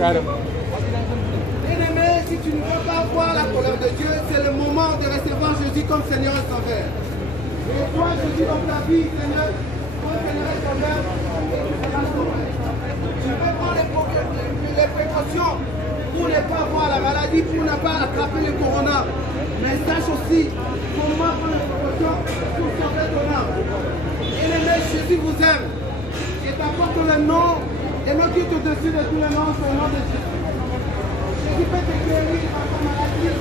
Bien-aimé, si tu ne veux pas voir la colère de Dieu, c'est le moment de recevoir Jésus comme Seigneur et Sauveur. Et toi, Jésus, dans ta vie, Seigneur, comme Seigneur et Sauveur, et tu seras sauvé. Tu peux prendre les précautions pour ne pas avoir la maladie, pour ne pas attraper le corona. Mais sache aussi comment prendre les précautions pour sauver ton âme. Bien-aimé, Jésus vous aime. Je t'apporte le nom, et nom qui est au-dessus de tous les noms, c'est le nom de Jésus. Jésus peut te guérir dans ta maladie.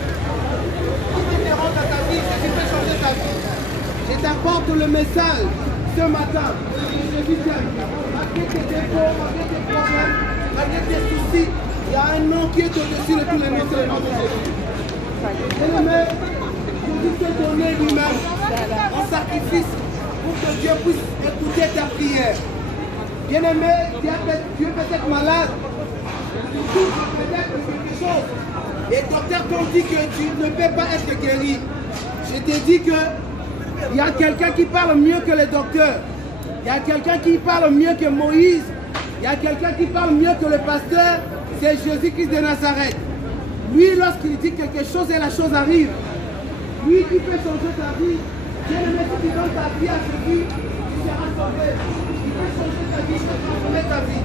Qui te dérange dans ta vie, Jésus peut changer ta vie. Je t'apporte le message ce matin. Jésus t'aime. Malgré tes défauts, malgré tes problèmes, malgré tes soucis, il y a un nom qui est au-dessus de tous les noms, c'est le nom de Jésus. Bien-aimé, Jésus t'est donné lui-même en sacrifice pour que Dieu puisse écouter ta prière. Bien-aimé, tu es peut-être malade, tu souffres peut-être de quelque chose. Les docteurs t'ont dit que tu ne peux pas être guéri. Je te dis qu'il y a quelqu'un qui parle mieux que les docteurs. Il y a quelqu'un qui parle mieux que Moïse. Il y a quelqu'un qui parle mieux que le pasteur. C'est Jésus-Christ de Nazareth. Lui, lorsqu'il dit quelque chose et la chose arrive. Lui qui peut changer ta vie. Bien-aimé, si tu donnes ta vie à Jésus, tu seras sauvé. Il peut changer ta vie, il peut transformer ta vie.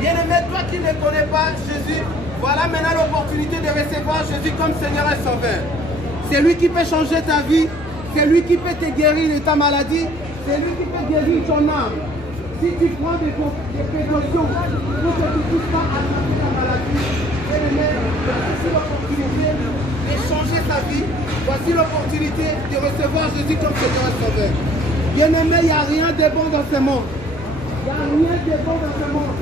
Bien-aimé, toi qui ne connais pas Jésus, voilà maintenant l'opportunité de recevoir Jésus comme Seigneur et Sauveur. C'est lui qui peut changer ta vie. C'est lui qui peut te guérir de ta maladie. C'est lui qui peut guérir ton âme. Si tu prends des précautions pour que tu ne puisses pas attraper ta maladie, bien-aimé, voici l'opportunité de changer ta vie. Voici l'opportunité de recevoir Jésus comme Seigneur et Sauveur. Bien-aimé, il n'y a rien de bon dans ce monde. Il n'y a rien de bon dans ce monde.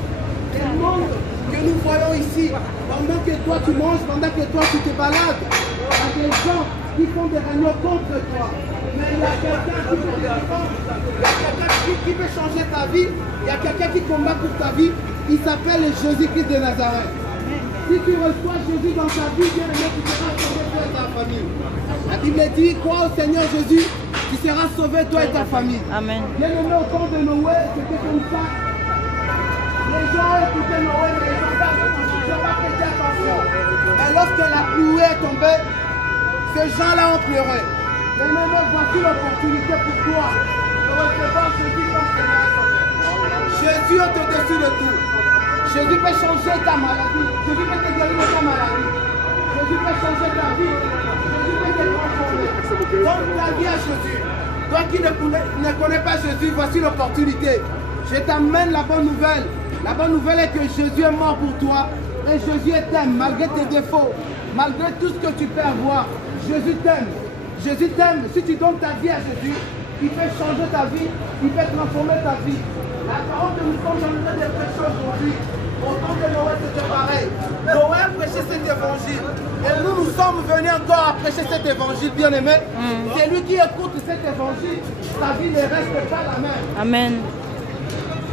Le monde que nous voyons ici, pendant que toi tu manges, pendant que toi tu te balades, il y a des gens qui font des réunions contre toi. Mais il y a quelqu'un qui peut te défendre, il y a quelqu'un qui peut changer ta vie, il y a quelqu'un qui combat pour ta vie, il s'appelle Jésus-Christ de Nazareth. Si tu reçois Jésus dans ta vie, bien aimé, tu seras sauvé toi et ta famille. La Bible dit, crois au Seigneur Jésus, tu seras sauvé toi et ta famille. Amen. Bien aimé, au temps de Noé, c'était comme ça. Les gens écoutaient Noé, mais ils n'ont pas prêté attention. Et lorsque la pluie est tombée, ces gens-là ont pleuré. Mais maintenant, voici l'opportunité pour toi de recevoir Jésus comme Seigneur et Sauveur. Jésus est au-dessus de tout. Jésus peut changer ta maladie. Jésus peut te guérir de ta maladie. Jésus peut changer ta vie. Jésus peut te transformer. Donne ta vie à Jésus. Toi qui ne connais pas Jésus, voici l'opportunité. Je t'amène la bonne nouvelle. La bonne nouvelle est que Jésus est mort pour toi. Et Jésus t'aime malgré tes défauts, malgré tout ce que tu peux avoir. Jésus t'aime. Jésus t'aime. Si tu donnes ta vie à Jésus, il peut changer ta vie, il peut transformer ta vie. La parole que nous sommes en train de prêcher aujourd'hui, au temps de Noël, c'était pareil. Noël prêchait cet évangile. Et nous sommes venus encore à prêcher cet évangile, bien aimé. C'est lui qui écoute cet évangile. Sa vie ne reste pas la même. Amen.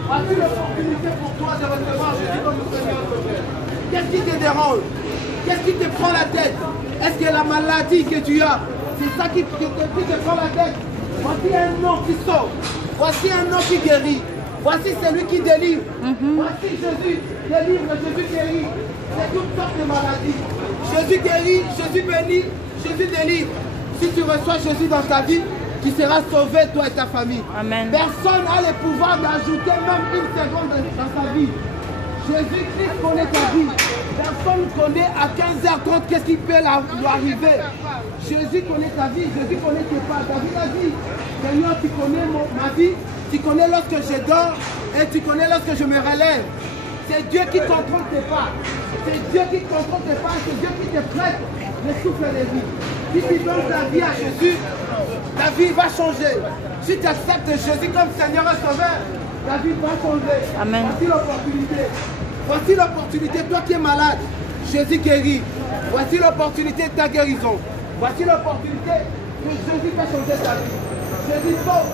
Voici l'opportunité pour toi de recevoir Jésus comme Seigneur. Qu'est-ce qui te dérange? Qu'est-ce qui te prend la tête? Est-ce que la maladie que tu as, c'est ça qui te prend la tête? Voici un nom qui sauve. Voici un nom qui guérit. Voici celui qui délivre. Voici Jésus délivre, Jésus guérit. C'est toutes sortes de maladies. Jésus guérit, Jésus bénit, Jésus délivre. Si tu reçois Jésus dans ta vie, tu seras sauvé, toi et ta famille. Amen. Personne n'a le pouvoir d'ajouter même une seconde dans ta vie. Jésus-Christ connaît ta vie. Personne ne connaît à 15h30 qu'est-ce qui peut lui arriver. Jésus connaît ta vie, Jésus connaît tes pas. David a dit, Seigneur, tu connais ma vie, tu connais lorsque je dors et tu connais lorsque je me relève. C'est Dieu qui contrôle tes pas. C'est Dieu qui contrôle tes pas, c'est Dieu qui te prête le souffle de vie. Si tu donnes ta vie à Jésus, ta vie va changer. Si tu acceptes Jésus comme Seigneur et Sauveur, ta vie va changer. Amen. Voici l'opportunité. Voici l'opportunité. Toi qui es malade, Jésus guérit. Voici l'opportunité de ta guérison. Voici l'opportunité que Jésus peut changer ta vie. Jésus sauve.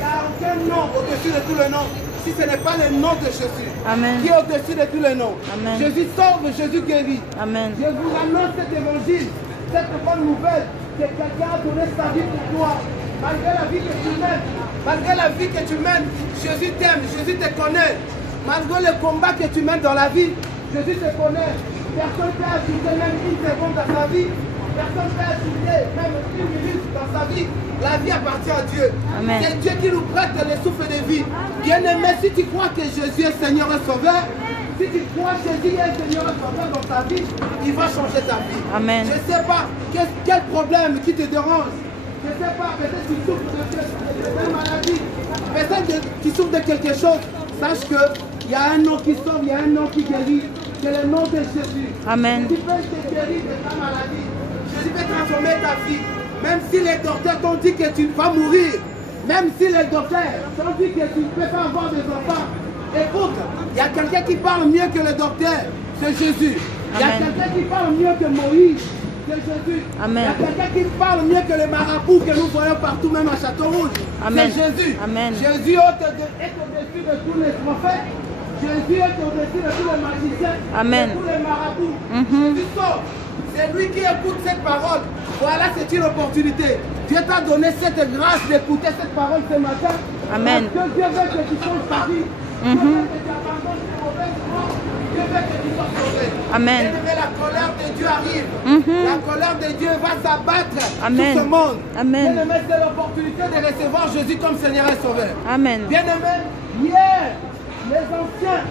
Il n'y a aucun nom au-dessus de tous les noms. Si ce n'est pas le nom de Jésus. Amen. Qui est au-dessus de tous les noms. Amen. Jésus sauve, Jésus guérit. Amen. Je vous annonce cet évangile, cette bonne nouvelle, que quelqu'un a donné sa vie pour toi. Malgré la vie que tu mènes, malgré la vie que tu mènes, Jésus t'aime, Jésus te connaît. Malgré le combat que tu mènes dans la vie, Jésus te connaît. Personne ne peut ajouter même une seconde à sa vie. Personne ne peut ajouter même une minute dans sa vie. La vie appartient à Dieu. C'est Dieu qui nous prête les souffles de vie. Bien-aimé, si tu crois que Jésus est Seigneur et Sauveur, si tu crois que Jésus est Seigneur et Sauveur dans ta vie, il va changer ta vie. Amen. Je ne sais pas quel problème qui te dérange. Je ne sais pas, peut-être tu souffres de maladie. Peut-être tu souffres de quelque chose. Sache qu'il y a un nom qui sauve, il y a un nom qui guérit. C'est le nom de Jésus. Amen. Jésus peut te guérir de ta maladie. Jésus peut transformer ta vie. Même si les docteurs t'ont dit que tu vas mourir. Même si les docteurs t'ont dit que tu ne peux pas avoir des enfants. Écoute, il y a quelqu'un qui parle mieux que le docteur. C'est Jésus. Il y a quelqu'un qui parle mieux que Moïse. C'est Jésus. Amen. Il y a quelqu'un qui parle mieux que les marabouts que nous voyons partout, même à Château-Rouge. Amen. C'est Jésus. Amen. Jésus est au-dessus de tous les prophètes. Jésus est au-dessus de tous les magiciens. Amen. De tous les marabouts. Jésus sauve. C'est lui qui écoute cette parole. Voilà, c'est une opportunité. Dieu t'a donné cette grâce d'écouter cette parole ce matin. Amen. Parce que Dieu veut que tu changes ta vie. Dieu veut que tu abandonnes tes mauvaises voies. Dieu veut que tu sois sauvé. Amen. Et la colère de Dieu arrive. La colère de Dieu va s'abattre sur ce monde. Amen. Bien-aimé, c'est l'opportunité de recevoir Jésus comme Seigneur et Sauveur. Amen. Bien-aimé, hier, les anciens,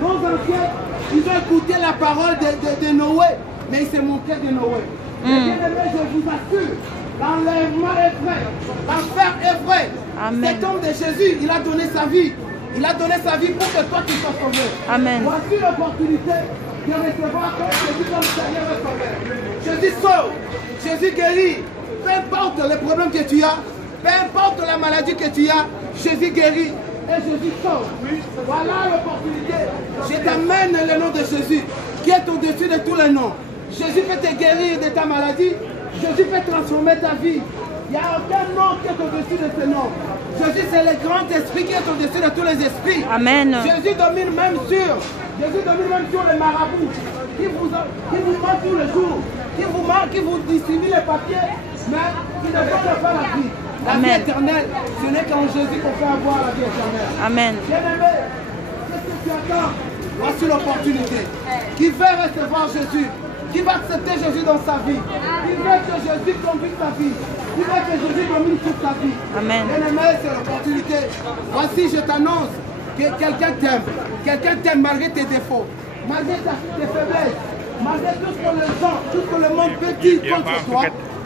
nos anciens, ils ont écouté la parole de Noé, mais ils se moquaient de Noé. Bien-aimé, je vous assure, l'enlèvement est vrai, l'enfer est vrai. Amen. Cet homme de Jésus, il a donné sa vie. Il a donné sa vie pour que toi tu sois sauvé. Amen. Voici l'opportunité de recevoir Jésus comme Seigneur et Sauveur. Jésus sauve, Jésus guérit. Peu importe les problèmes que tu as, peu importe la maladie que tu as, Jésus guérit et Jésus sauve. Voilà l'opportunité. Je t'amène le nom de Jésus qui est au-dessus de tous les noms. Jésus peut te guérir de ta maladie. Jésus peut transformer ta vie. Il n'y a aucun nom qui est au-dessus de ce nom. Jésus, c'est le grand esprit qui est au-dessus de tous les esprits. Amen. Jésus domine même sur les marabouts qui vous mentent tous les jours, qui vous distribuent les papiers, mais qui ne veulent pas la vie. La vie éternelle, ce n'est qu'en Jésus qu'on peut avoir la vie éternelle. Amen. Bien-aimé, qu'est-ce que tu attends? Voici l'opportunité. Qui veut recevoir Jésus? Qui va accepter Jésus dans sa vie? Qui veut que Jésus conduise sa vie? Qui veut que Jésus domine toute sa vie? Amen. Bien-aimé, c'est l'opportunité. Voici, je t'annonce que quelqu'un t'aime. Quelqu'un t'aime malgré tes défauts, malgré tes faiblesses, malgré tout ce que le monde peut dire contre toi.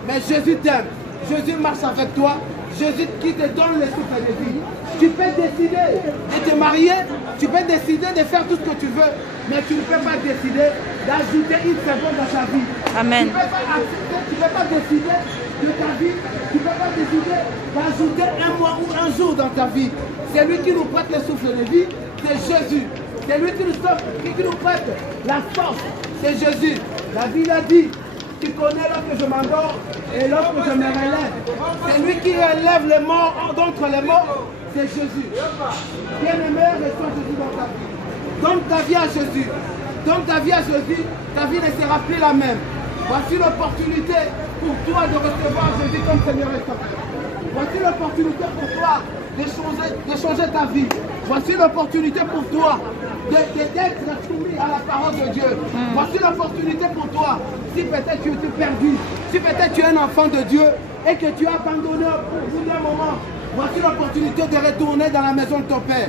Mais Jésus t'aime. Jésus marche avec toi. Jésus qui te donne le souffle de vie. Tu peux décider de te marier, tu peux décider de faire tout ce que tu veux, mais tu ne peux pas décider d'ajouter une seconde à ta vie. Amen. Tu ne peux pas décider de ta vie, tu ne peux pas décider d'ajouter un mois ou un jour dans ta vie. C'est lui qui nous prête le souffle de vie, c'est Jésus. C'est lui qui nous prête la force, c'est Jésus. La Bible a dit, tu connais lorsque je m'endors et lorsque je me relève. C'est lui qui relève les morts d'entre les morts, c'est Jésus. Bien-aimé, reçois Jésus dans ta vie. Donne ta vie à Jésus. Donne ta vie à Jésus, ta vie ne sera plus la même. Voici l'opportunité pour toi de recevoir Jésus comme Seigneur et Sauveur. Voici l'opportunité pour toi de changer ta vie. Voici l'opportunité pour toi d'être soumis à la parole de Dieu. Voici l'opportunité pour toi. Si peut-être tu es perdu, si peut-être tu es un enfant de Dieu et que tu as abandonné pour vous un moment, voici l'opportunité de retourner dans la maison de ton Père.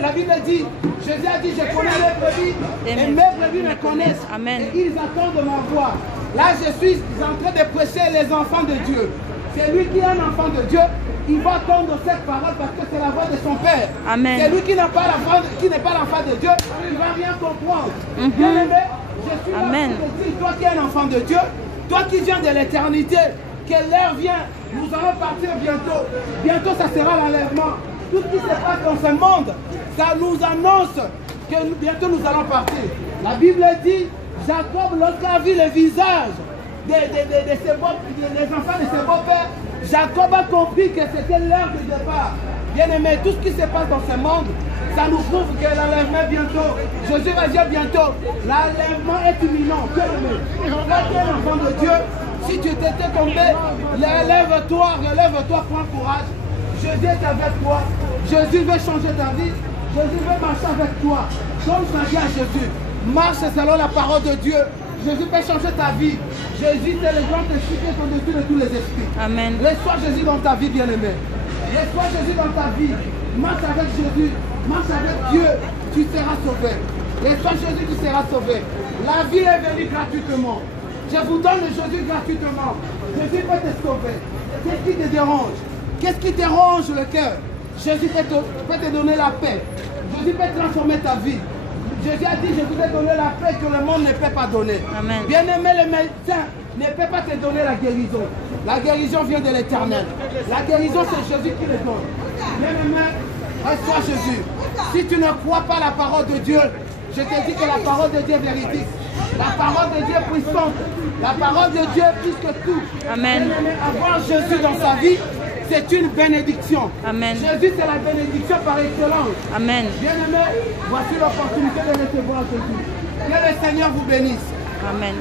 La Bible dit, Jésus a dit, je connais les brebis et mes brebis me connaissent. Amen. Et ils attendent ma voix. Là, je suis en train de prêcher les enfants de Dieu. C'est lui qui est un enfant de Dieu. Il va attendre cette parole parce que c'est la voix de son Père. Amen. C'est lui qui n'est pas l'enfant de Dieu. Il ne va rien comprendre. Bien-aimé, je suis là pour te dire, toi qui es un enfant de Dieu, toi qui viens de l'éternité, que l'heure vient, nous allons partir bientôt. Bientôt, ça sera l'enlèvement. Tout ce qui se passe dans ce monde, ça nous annonce que bientôt nous allons partir. La Bible dit, Jacob, lorsqu'il a vu le visage des enfants de ses beaux-pères, Jacob a compris que c'était l'heure du départ. Bien-aimé, tout ce qui se passe dans ce monde, ça nous prouve que l'enlèvement est bientôt. Jésus va dire bientôt. L'enlèvement est imminent. Bien-aimé, toi qui es l'enfant de Dieu, si tu t'étais tombé, relève-toi, prends courage. Jésus est avec toi. Jésus veut changer ta vie. Jésus veut marcher avec toi. Donne ta vie à Jésus. Marche selon la parole de Dieu. Jésus peut changer ta vie. Jésus, c'est le grand esprit qui est au-dessus de tous les esprits. Amen. Laisse-toi Jésus dans ta vie, bien-aimé. Laisse-toi Jésus dans ta vie. Marche avec Jésus. Marche avec Dieu. Tu seras sauvé. Laisse-toi Jésus, tu seras sauvé. La vie est venue gratuitement. Je vous donne Jésus gratuitement. Jésus peut te sauver. Qu'est-ce qui te dérange? Qu'est-ce qui te dérange le cœur? Jésus peut te donner la paix. Jésus peut transformer ta vie. Jésus a dit, je vous ai donné la paix que le monde ne peut pas donner. Amen. Bien-aimé, le médecin ne peut pas te donner la guérison. La guérison vient de l'Éternel. La guérison, c'est Jésus qui le donne. Bien-aimé, reçois Jésus. Si tu ne crois pas la parole de Dieu, je te dis que la parole de Dieu est véridique. La parole de Dieu est puissante. La parole de Dieu est plus que tout. Amen. Bien-aimé, avoir Jésus dans sa vie, c'est une bénédiction. Amen. Jésus, c'est la bénédiction par excellence. Amen. Bien-aimé, voici l'opportunité de recevoir Jésus. Que le Seigneur vous bénisse. Amen.